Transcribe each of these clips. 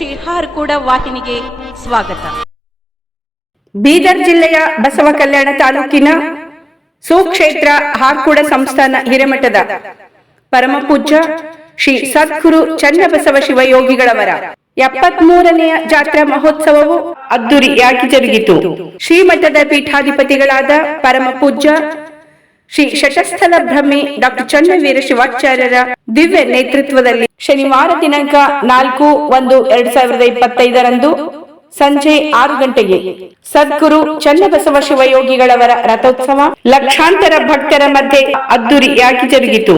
ಶ್ರೀ ಕೂಡ ವಾಹಿನಿಗೆ ಸ್ವಾಗತ. ಬೀದರ್ ಜಿಲ್ಲೆಯ ಬಸವ ಕಲ್ಯಾಣ ತಾಲೂಕಿನ ಸುಕ್ಷೇತ್ರ ಹಾರ್ಕೂಡ ಸಂಸ್ಥಾನ ಹಿರೇಮಠದ ಪರಮ ಪೂಜ್ಯ ಶ್ರೀ ಸದ್ಗುರು ಚನ್ನಬಸವ ಶಿವಯೋಗಿಗಳವರ ಎಪ್ಪತ್ಮೂರನೆಯ ಜಾತ್ರಾ ಮಹೋತ್ಸವವು ಅದ್ದೂರಿಯಾಗಿ ಜರುಗಿತು. ಶ್ರೀಮಠದ ಪೀಠಾಧಿಪತಿಗಳಾದ ಪರಮ ಪೂಜ್ಯ ಶ್ರೀ ಶಟಸ್ಥಲ ಭ್ರಮೆ ಡಾಕ್ಟರ್ ಚನ್ನವೀರ ಶಿವಾಚಾರ್ಯರ ದಿವ್ಯ ನೇತೃತ್ವದಲ್ಲಿ ಶನಿವಾರ ದಿನಾಂಕ ನಾಲ್ಕು ಒಂದು ಎರಡ್ ಸಾವಿರದ ಇಪ್ಪತ್ತೈದರಂದು ಸಂಜೆ ಆರು ಗಂಟೆಗೆ ಸದ್ಗುರು ಚನ್ನಬಸವ ಶಿವಯೋಗಿಗಳವರ ರಥೋತ್ಸವ ಲಕ್ಷಾಂತರ ಭಕ್ತರ ಮಧ್ಯೆ ಅದ್ದೂರಿಯಾಗಿ ಜರುಗಿತು.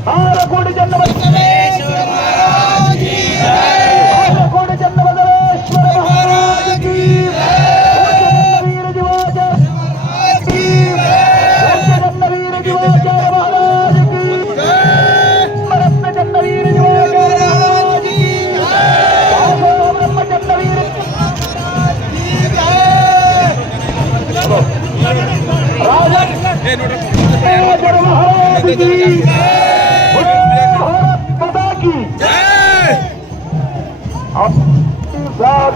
शास्त्र तीर्थ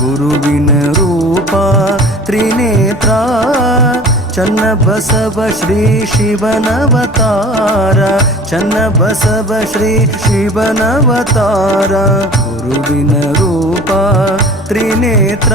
गुरुविन रूपा त्रिनेत्रा चन्नबसव श्री शिवनवतर चन्न बसब श्री शिवनवतार गुरुबीनरूपा त्रिनेत्र।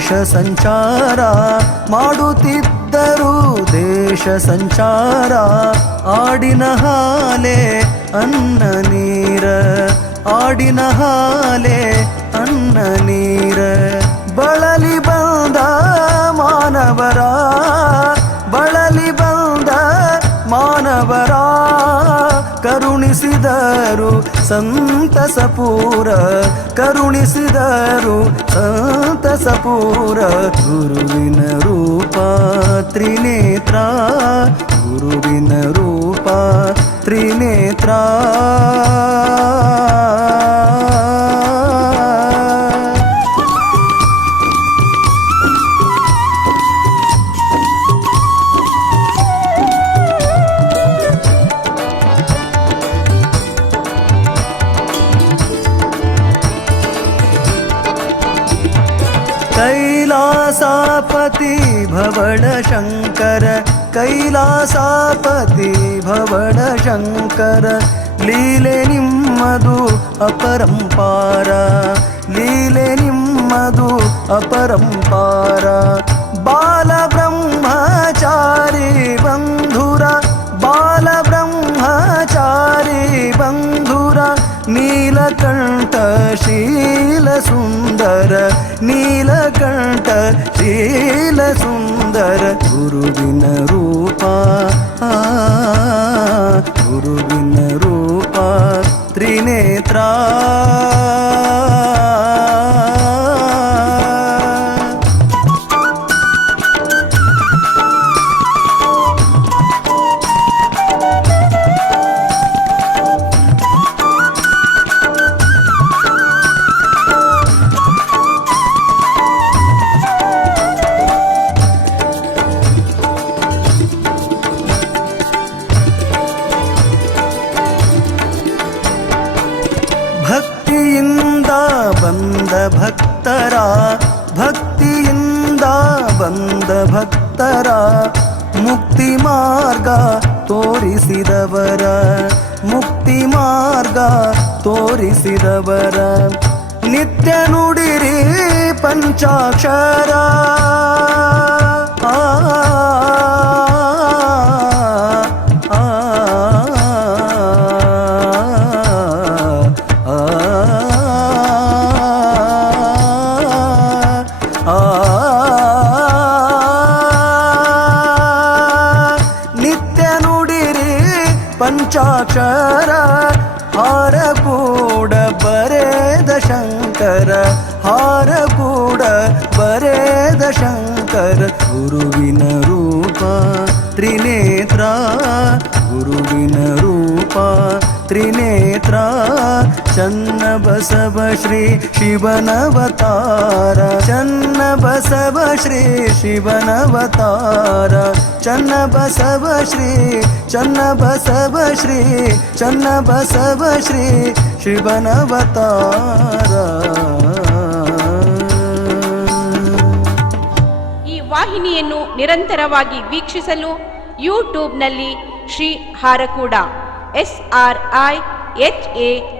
ದೇಶ ಸಂಚಾರ ಮಾಡುತ್ತಿದ್ದರು. ದೇಶ ಸಂಚಾರ ಆಡಿನ ಹಾಲೆ ಅನ್ನ ನೀರ. ಆಡಿನ ಹಾಲೆ ಅನ್ನ ನೀರ. ಬಳಲಿ ಬಂದ ಮಾನವರ, ಬಳಲಿ ಬಂದ ಮಾನವರ. ಕರುಣಿಸಿದರು ಸಂತಸಪೂರ, ಕರುಣಿಸಿದರು ಸಂತಸಪೂರ ಗುರುವಿನ ರೂಪ ತ್ರಿನೇತ್ರ ಗುರುವಿನ ರೂಪ ತ್ರಿನೇತ್ರ शङ्कर कैलासापति भवण शङ्कर लीले निम्मदु अपरम्पार लीले निम्मदु अपरम्पार बालब्रह्मचारी बन्धुर बालब्रह्मचारी बन्धुर नीलकण्ठशीलसुन्दर नीलकण्ठ लील सुन्दर गुरुविन रूपा गुरुविन रूपा त्रिनेत्रा ಮುಕ್ತಿ ಮಾರ್ಗ ತೋರಿಸಿದವರ. ಮುಕ್ತಿ ಮಾರ್ಗ ತೋರಿಸಿದವರ. ನಿತ್ಯ ನುಡಿರಿ ಪಂಚಾಕ್ಷರ. ಹಾರ ಕೂಡ ಬರೆದ ಶಂಕರ ಹಾರ ಕೂಡ ಬರೆದ ಶಂಕರ ಗುರುವಿನ ರೂಪ ತ್ರಿನೇತ್ರ ಗುರುವಿನ ರೂಪ ತ್ರಿನೇತ್ರ ಚನ್ನ ಬಸವ ಶ್ರೀ ಶಿವನವತಾರ. ಚನ್ನ ಬಸವ ಶ್ರೀ ಶಿವನವತಾರ. ಚನ್ನ ಬಸವ ಶ್ರೀ ಚನ್ನ ಬಸವ ಶ್ರೀ ಚನ್ನ ಬಸವ ಶ್ರೀ ಶಿವನವತಾರ. ಈ ವಾಹಿನಿಯನ್ನು ನಿರಂತರವಾಗಿ ವೀಕ್ಷಿಸಲು ಯೂಟ್ಯೂಬ್ನಲ್ಲಿ Shri Harakuda S R I H A